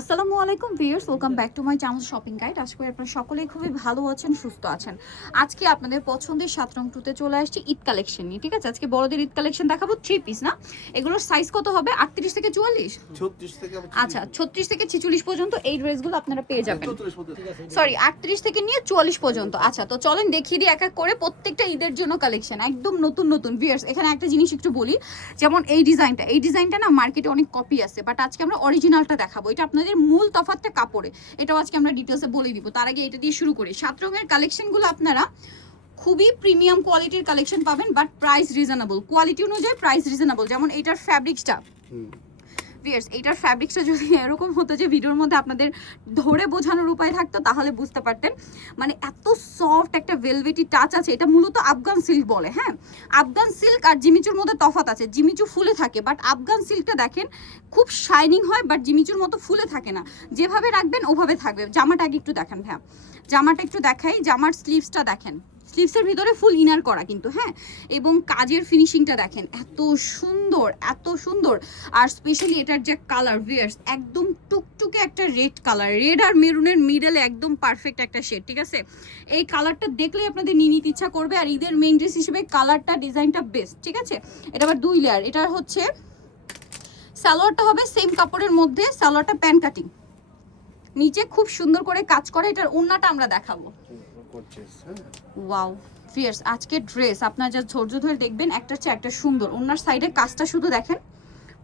আসসালামু আলাইকুম viewers welcome back to my channel shopping guide আশা করি আপনারা সকলেই খুবই ভালো আছেন সুস্থ আছেন। আজকে আপনাদের পছন্দের সাত রং টুতে চলে আসছি ঈদ কালেকশন নিয়ে ঠিক আছে? আজকে বড়দের ঈদ কালেকশন দেখাবো থ্রি পিস না? এগুলোর সাইজ কত হবে? আটত্রিশ থেকে চুয়াল্লিশ? থেকে আচ্ছা ছত্রিশ থেকে ছিচল্লিশ পর্যন্ত এই ড্রেসগুলো আপনারা পেয়ে যাবেন। সরি আটত্রিশ থেকে নিয়ে চুয়াল্লিশ পর্যন্ত। আচ্ছা তো চলেন দেখিয়ে দিই এক এক করে প্রত্যেকটা ঈদের জন্য কালেকশন একদম নতুন নতুন। ভিয়ার্স এখানে একটা জিনিস একটু বলি যেমন এই ডিজাইনটা এই ডিজাইনটা না মার্কেটে অনেক কপি আছে বাট আজকে আমরা অরিজিনালটা দেখাবো। এটা আপনাদের মূল তফাতটা কাপড়ে। এটাও আজকে আমরা ডিটেলসে বলে দিব। তার আগে এটা দিয়ে শুরু করি। সাত রঙের কালেকশনগুলো আপনারা খুবই প্রিমিয়াম কোয়ালিটির কালেকশন পাবেন বাট প্রাইস রিজনেবল কোয়ালিটি অনুযায়ী প্রাইস রিজনেবল যেমন এটার ফ্যাব্রিক্সটা হুম। ভিয়ার্স এইটার ফ্যাব্রিক্সটা যদি এরকম হতো যে ভিডিওর মধ্যে আপনাদের ধরে বোঝানোর উপায় থাকতো, তাহলে বুঝতে পারতেন। মানে এত সফট একটা ভেলভেটি টাচ আছে, এটা মূলত আফগান সিল্ক বলে হ্যাঁ? আফগান সিল্ক আর জিমিচুর মধ্যে তফাত আছে। জিমিচু ফুলে থাকে বাট আফগান সিল্কটা দেখেন, খুব শাইনিং হয় বাট জিমিচুর মতো ফুলে থাকে না। যেভাবে রাখবেন, ওভাবে থাকবে। জামাটা আগে একটু দেখেন হ্যাঁ জামাটা একটু দেখাই, জামার স্লিভসটা দেখেন। স্লিভসের ভিতরে ফুল ইনার করা কিন্তু হ্যাঁ? এবং কাজের ফিনিশিংটা দেখেন, এত সুন্দর এত সুন্দর। আর স্পেশালি এটার যে কালার ভিয়ার্স একদম টুকটুকে একটা রেড কালার রেড আর মেরুনের মিডলে একদম পারফেক্ট একটা শেড ঠিক আছে? এই কালারটা দেখলেই আপনাদের নিয়ে নিতে ইচ্ছা করবে, আর ঈদের মেইন ড্রেস হিসেবে কালারটা ডিজাইনটা বেস্ট ঠিক আছে? এটা আবার দুই লেয়ার এটা হচ্ছে সালোয়ারটা হবে সেম কাপড়ের মধ্যে, সালোয়ারটা প্যান কাটিং নিচে খুব সুন্দর করে কাজ করে, এটার ওন্নাটা আমরা দেখাবো। ওয়াও ফিয়ার্স আজকে ড্রেস আপনারা যা ধৈর্য ধরে দেখবেন একটা চেয়ে একটা সুন্দর। ওনার সাইডে কাজটা শুধু দেখেন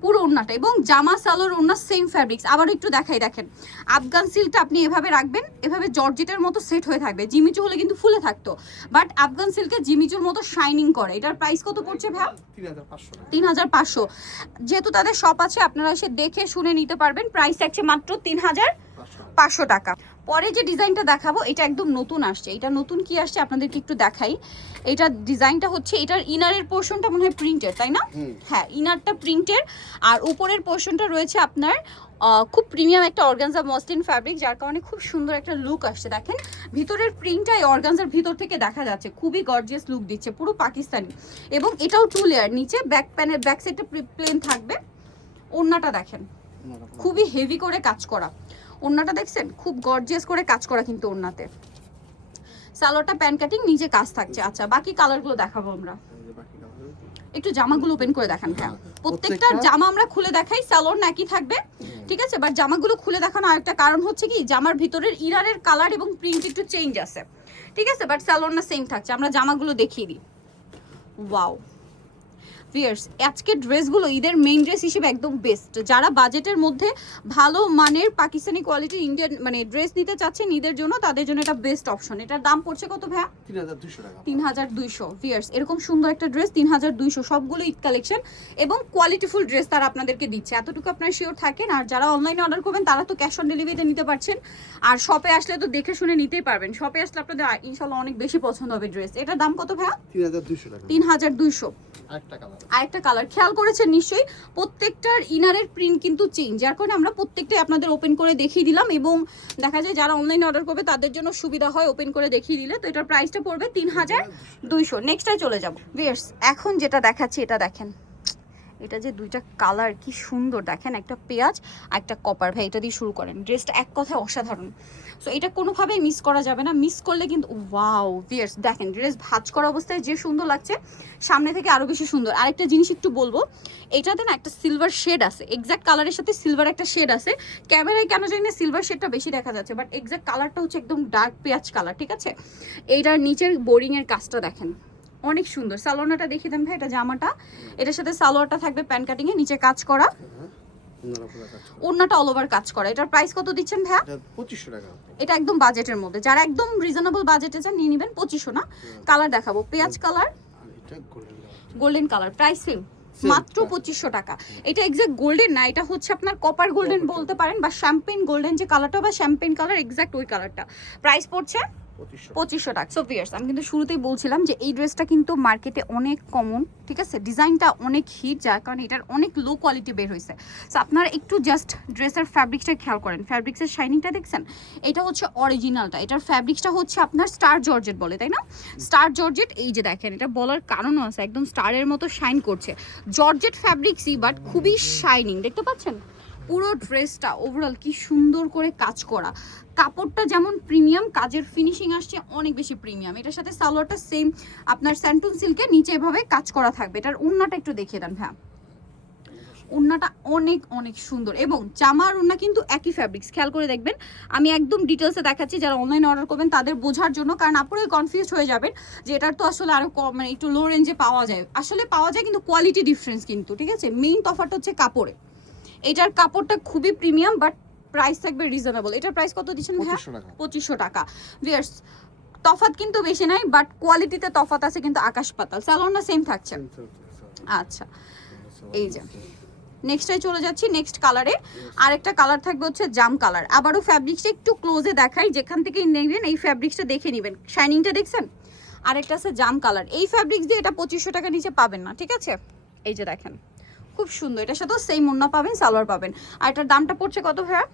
পুরো ওন্নাটা এবং জামা সালোয়ার ওনার সেম ফ্যাব্রিক্স আবার একটু দেখাই দেখেন। আফগান সিল্কটা আপনি এভাবে রাখবেন এভাবে জর্জেটের মতো সেট হয়ে থাকবে। জিমিচু হলে কিন্তু ফুলে থাকতো। বাট আফগান সিল্কে জিমিচুর মতো শাইনিং করে। এটার প্রাইস কত পড়ছে ভাই তিন হাজার পাঁচশো যেহেতু তাদের শপ আছে আপনারা এসে দেখে শুনে নিতে পারবেন। প্রাইস থাকছে মাত্র তিন হাজার পাঁচশো টাকা। পরে যে ডিজাইনটা দেখাবো এটা একদম নতুন আসছে। এটা নতুন কি আসছে আপনাদেরকে একটু দেখাই। এটা ডিজাইনটা হচ্ছে এটার ইনারের পোর্শনটা মনে হয় প্রিন্টের তাই না? হ্যাঁ ইনারটা প্রিন্টের আর উপরের পোর্শনটা রয়েছে আপনার খুব প্রিমিয়াম একটা অর্গানজা মসলিন ফ্যাব্রিক যার কারণে খুব সুন্দর একটা লুক আসছে। দেখেন ভিতরের প্রিন্টটা এই অর্গানজার ভিতর থেকে দেখা যাচ্ছে। খুবই গর্জিয়াস লুক দিচ্ছে পুরো পাকিস্তানি। এবং এটাও টু লেয়ার নিচে ব্যাক প্যানের ব্যাক সাইডটা প্লেন থাকবে। ওড়নাটা দেখেন খুবই হেভি করে কাজ করা। ওড়নাটা দেখছেন? খুব গর্জিয়াস করে কাজ করা কিন্তু ওড়নাতে। সালোয়ারটা প্যান কাটিং নিচে কাজ থাকছে। আচ্ছা বাকি কালারগুলো দেখাবো আমরা। একটু জামাগুলো ওপেন করে দেখান হ্যাঁ। প্রত্যেকটা প্রত্যেকটা- জামা আমরা খুলে দেখাই সালোয়ার নাকি থাকবে ঠিক আছে? বাট জামাগুলো খুলে দেখানো আরেকটা কারণ হচ্ছে কি জামার ভিতরের ইরারের কালার এবং প্রিন্ট একটু চেঞ্জ আছে। ঠিক আছে? বাট সালোয়ার না সেম থাকছে। আমরা জামাগুলো দেখিয়ে দিই। ওয়াও ভিয়ার্স আজকের ড্রেসগুলো ঈদের মেইন ড্রেস হিসেবে একদম বেস্ট যারা বাজেটের মধ্যে ভালো মানের পাকিস্তানি কোয়ালিটির ইন্ডিয়ান মানে ড্রেস নিতে চাচ্ছেন ঈদের জন্য তাদের জন্য এটা বেস্ট অপশন এটার দাম পড়ছে কত ভাইয়া? তিন হাজার দুইশো ভিয়ার্স এরকম সুন্দর একটা ড্রেস তিন হাজার দুইশো। সবগুলো ঈদ কালেকশন এবং কোয়ালিটিফুল ড্রেস তারা আপনাদেরকে দিচ্ছে। এতটুকু আপনার শিওর থাকেন আর যারা অনলাইনে অর্ডার করবেন তারা তো ক্যাশ অন ডেলিভারিতে নিতে পারছেন। আর শপে আসলে তো দেখে শুনে নিতেই পারবেন। শপে আসলে আপনাদের ইনশাল্লাহ অনেক বেশি পছন্দ হবে ড্রেস এটার দাম কত ভাইয়া? তিন হাজার টাকা। তিন হাজার দুইশো। আরেকটা কালার। আরেকটা কালার খেয়াল করেছেন নিশ্চয়ই, প্রত্যেকটার ইনারের প্রিন্ট কিন্তু চেঞ্জ যার কারণে আমরা প্রত্যেকটাই আপনাদের ওপেন করে দেখিয়ে দিলাম এবং দেখা যায় যারা অনলাইনে অর্ডার করবে তাদের জন্য সুবিধা হয় ওপেন করে দেখিয়ে দিলে, তো এটার প্রাইসটা পড়বে তিন হাজার দুইশো। নেক্সটটায় চলে যাব। বেশ এখন যেটা দেখাচ্ছি এটা দেখেন। এটা যে দুইটা কালার কি সুন্দর, দেখেন একটা পেঁয়াজ একটা কপার। ভাই, এটা দিয়ে শুরু করেন। ড্রেসটা এক কথায় অসাধারণ। সো এটা কোনোভাবেই মিস করা যাবে না। মিস করলে কিন্তু ওয়াও ভিয়ার্স দেখেন ড্রেস ভাজ করা অবস্থায় যে সুন্দর লাগছে, সামনে থেকে আরও বেশি সুন্দর। আরেকটা জিনিস একটু বলব, এটাতে না একটা সিলভার শেড আছে। এক্সাক্ট কালারের সাথে সিলভার একটা শেড আছে। ক্যামেরায় কেন জানি না সিলভার শেডটা বেশি দেখা যাচ্ছে বাট এক্সাক্ট কালারটা হচ্ছে একদম ডার্ক পেঁয়াজ কালার ঠিক আছে? এইটার নিচের বোরিংয়ের কাজটা দেখেন। অনেক সুন্দর। সালোয়ারটা দেখিয়ে দেন ভাই এটা জামাটা। এটার সাথে সালোয়ারটা থাকবে প্যান কাটিং এ নিচে কাজ করা। ওড়নাটা অল ওভার কাজ করা। এটার প্রাইস কত দিচ্ছেন ভাইয়া? এটা পঁচিশশো টাকা। এটা একদম বাজেটের মধ্যে। যারা একদম রিজনেবল বাজেটে চান নিয়ে নেবেন পঁচিশশো না। কালার দেখাবো। পেঁয়াজ কালার এটা গোল্ডেন কালার প্রাইস সেম মাত্র. পঁচিশশো টাকা। এটা এক্সাক্ট গোল্ডেন না এটা হচ্ছে আপনার কপার গোল্ডেন বলতে পারেন বা শ্যাম্পেন গোল্ডেন যে কালারটা বা শ্যাম্পেন কালার এক্সাক্ট ওই কালারটা প্রাইস পড়ছে পঁচিশশো। টাকা। সো ভিয়ার্স আমি কিন্তু শুরুতেই বলছিলাম যে এই ড্রেসটা কিন্তু মার্কেটে অনেক কমন ঠিক আছে? ডিজাইনটা অনেক হিট যার কারণে এটার অনেক লো কোয়ালিটি বের হয়েছে। সো আপনারা একটু জাস্ট ড্রেসের ফ্যাব্রিক্সটা খেয়াল করেন। ফ্যাব্রিক্সের শাইনিংটা দেখছেন? এটা হচ্ছে অরিজিনালটা এটার ফ্যাব্রিক্সটা হচ্ছে আপনার স্টার জর্জেট বলে, তাই না? স্টার জর্জেট এই যে দেখেন, এটা বলার কারণও আছে। একদম স্টারের মতো শাইন করছে। জর্জেট ফ্যাব্রিক্সই বাট খুবই শাইনিং দেখতে পাচ্ছেন? পুরো ড্রেসটা ওভারঅল কি সুন্দর করে কাজ করা। কাপড়টা যেমন প্রিমিয়াম কাজের ফিনিশিং আসছে অনেক বেশি প্রিমিয়াম এটার সাথে সালোয়ারটা সেম আপনার স্যান্টুন সিল্কে নিচে এভাবে কাজ করা থাকবে। এটার উন্নাটা একটু দেখিয়ে দেন হ্যাঁ ওড়নাটা অনেক অনেক সুন্দর এবং জামার ওড়না কিন্তু একই ফ্যাব্রিক্স খেয়াল করে দেখবেন, আমি একদম ডিটেলসে দেখাচ্ছি, যারা অনলাইন অর্ডার করবেন তাদের বোঝার জন্য, কারণ আপনারা কনফিউজ হয়ে যাবেন যে এটার তো আসলে আরও কম মানে একটু লো রেঞ্জে পাওয়া যায়। আসলে পাওয়া যায় কিন্তু কোয়ালিটি ডিফারেন্স কিন্তু, ঠিক আছে? মেইন তফাৎ হচ্ছে কাপড়ে। এটার কাপড়টা খুবই প্রিমিয়াম বাট প্রাইস থাকবে রিজনেবল এটার প্রাইস কত দিচ্ছেন হ্যাঁ পঁচিশশো টাকা। ভিয়ার্স তফাৎ কিন্তু বেশি নাই বাট কোয়ালিটিতে তফাত আছে কিন্তু আকাশ পাতাল। স্যালোনটা সেম থাকছে। আচ্ছা এই যে। নেক্সটে চলে যাচ্ছি নেক্সট কালারে আরেকটা কালার থাকবে হচ্ছে জাম কালার আবারও ফ্যাব্রিক্সটা একটু ক্লোজে দেখাই যেখান থেকে নেবেন এই ফ্যাব্রিক্সটা দেখে নেবেন। শাইনিংটা দেখছেন? আরেকটা আছে জাম কালার এই ফ্যাব্রিক্স দিয়ে এটা পঁচিশশো টাকা নিচে পাবেন না ঠিক আছে? এই যে দেখেন। খুব সুন্দর। এটার সাথেও সেম মুন্না পাবেন সালোয়ার পাবেন। আর এটার দামটা পড়ছে কত ভাইয়া?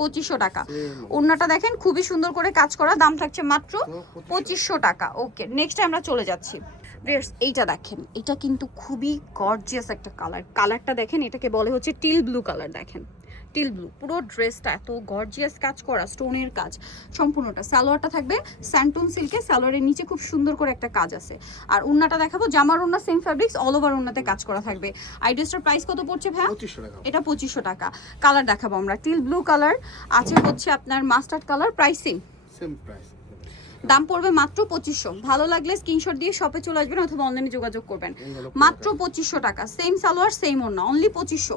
পঁচিশশো টাকা। ওনাটা দেখেন খুবই সুন্দর করে কাজ করা। দাম থাকছে মাত্র পঁচিশশো টাকা। ওকে নেক্সট আমরা চলে যাচ্ছি। এইটা দেখেন এটা কিন্তু খুবই গর্জিয়াস একটা কালার কালারটা দেখেন এটাকে বলে হচ্ছে টিল ব্লু কালার দেখেন। টিল ব্লু পুরো ড্রেসটা এত গর্জিয়াস কাজ করা স্টোনের কাজ সম্পূর্ণটা। সালোয়ারটা থাকবে স্যান্টুন সিল্কে সালোয়ারের নিচে খুব সুন্দর করে একটা কাজ আছে। আর উন্নাটা দেখাবো জামার উন্না সেম ফ্যাব্রিক্স অল ওভার উন্নাতে কাজ করা থাকবে। আই ড্রেসটার প্রাইস কত পড়ছে ভাই এটা পঁচিশশো টাকা। কালার দেখাবো আমরা। টিল ব্লু কালার আছে হচ্ছে আপনার mustard colour price same same price দাম পড়বে মাত্র পঁচিশশো। ভালো লাগলে স্ক্রিনশট দিয়ে শপে চলে আসবেন অথবা অনলাইনে যোগাযোগ করবেন। মাত্র পঁচিশশো টাকা। সেম সালোয়ার সেম ওড়না অনলি পঁচিশশো।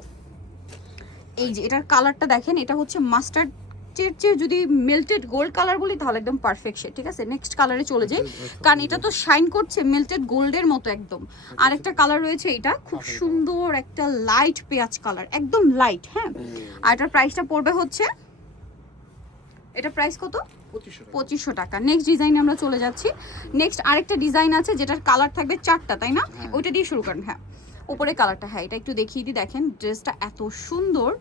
এই যে এটার কালারটা দেখেন এটা হচ্ছে মাস্টার্ড চেয়ে যদি মেল্টেড গোল্ড কালার বলি তাহলে একদম পারফেক্ট ঠিক আছে? নেক্সট কালারে চলে যাই কারণ এটা তো শাইন করছে মেল্টেড গোল্ডের মতো একদম। আর একটা কালার রয়েছে এটা খুব সুন্দর একটা লাইট পেঁয়াজ কালার একদম লাইট হ্যাঁ? আর এটার প্রাইসটা পড়বে হচ্ছে এটা প্রাইস কত? পঁচিশশো টাকা। নেক্সট ডিজাইনে আমরা চলে যাচ্ছি। নেক্সট আরেকটা ডিজাইন আছে যেটার কালার থাকবে চারটা তাই না? হ্যাঁ। ওইটা দিয়ে শুরু করেন হ্যাঁ। উপরে কালারটা হ্যাঁ এটা একটু দেখিয়ে দিই। দেখেন ড্রেসটা এত সুন্দর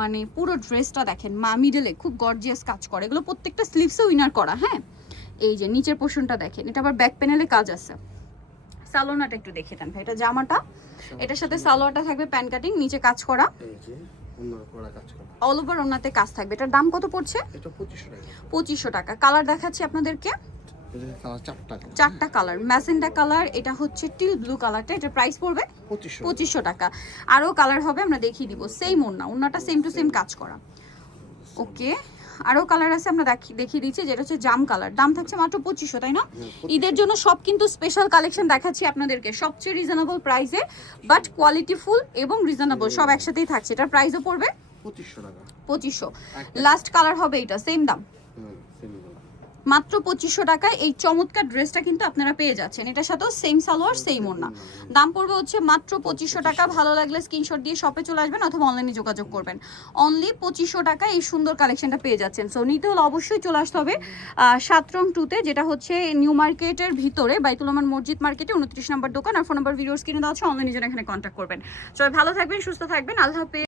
মানে পুরো ড্রেসটা দেখেন মা মিডলে খুব গর্জিয়াস কাজ করে। এগুলো প্রত্যেকটা স্লিভসে উইনার করা হ্যাঁ? এই যে নিচের পোর্শনটা দেখেন এটা আবার ব্যাক প্যানেলে কাজ আছে। সালোনাটা একটু দেখে দেন ভাই এটা জামাটা এটার সাথে সালোয়ারটা থাকবে প্যান কাটিং নিচে কাজ করা। অল ওভার ওনাতে কাজ থাকবে। এটার দাম কত পড়ছে? পঁচিশশো টাকা। কালার দেখাচ্ছি আপনাদেরকে। চারটা কালার ম্যাজেন্ডা কালার এটা হচ্ছে টিল ব্লু কালারটা এটা প্রাইস পড়বে পঁচিশশো। টাকা। আরও কালার হবে আমরা দেখিয়ে দিব। সেম ওড়না ওড়নাটা সেম টু সেম কাজ করা। ওকে আরও কালার আছে আমরা দেখি দেখিয়ে দিচ্ছি যেটা হচ্ছে জাম কালার দাম থাকছে মাত্র পঁচিশশো তাই না? ঈদের জন্য সব কিন্তু স্পেশাল কালেকশন দেখাচ্ছি আপনাদেরকে। সবচেয়ে রিজনেবল প্রাইসে বাট কোয়ালিটি ফুল এবং রিজনেবল সব একসাথেই থাকছে। এটার প্রাইসও পড়বে পঁচিশশো টাকা। পঁচিশশো। লাস্ট কালার হবে এটা সেম দাম। মাত্র পঁচিশশো টাকায় এই চমৎকার ড্রেসটা কিন্তু আপনারা পেয়ে যাচ্ছেন। এটার সাথেও সেম সালোয়ার সেম ওড়না। দাম পড়বে হচ্ছে মাত্র পঁচিশশো টাকা। ভালো লাগলে স্ক্রিনশট দিয়ে শপে চলে আসবেন অথবা অনলাইনে যোগাযোগ করবেন। অনলি পঁচিশশো টাকা এই সুন্দর কালেকশনটা পেয়ে যাচ্ছেন। সো নিতে হলে অবশ্যই চলে আসতে হবে আহ, সাতরং টুতে যেটা হচ্ছে নিউ মার্কেটের ভিতরে বাইতুলমান মসজিদ মার্কেটে উনত্রিশ নম্বর দোকান আর ফোন নাম্বার ভিডিওস কিনে দেওয়া হচ্ছে অনলাইনে জন্য এখানে কন্ট্যাক্ট করবেন। সবাই ভালো থাকবেন সুস্থ থাকবেন। আল্লাহ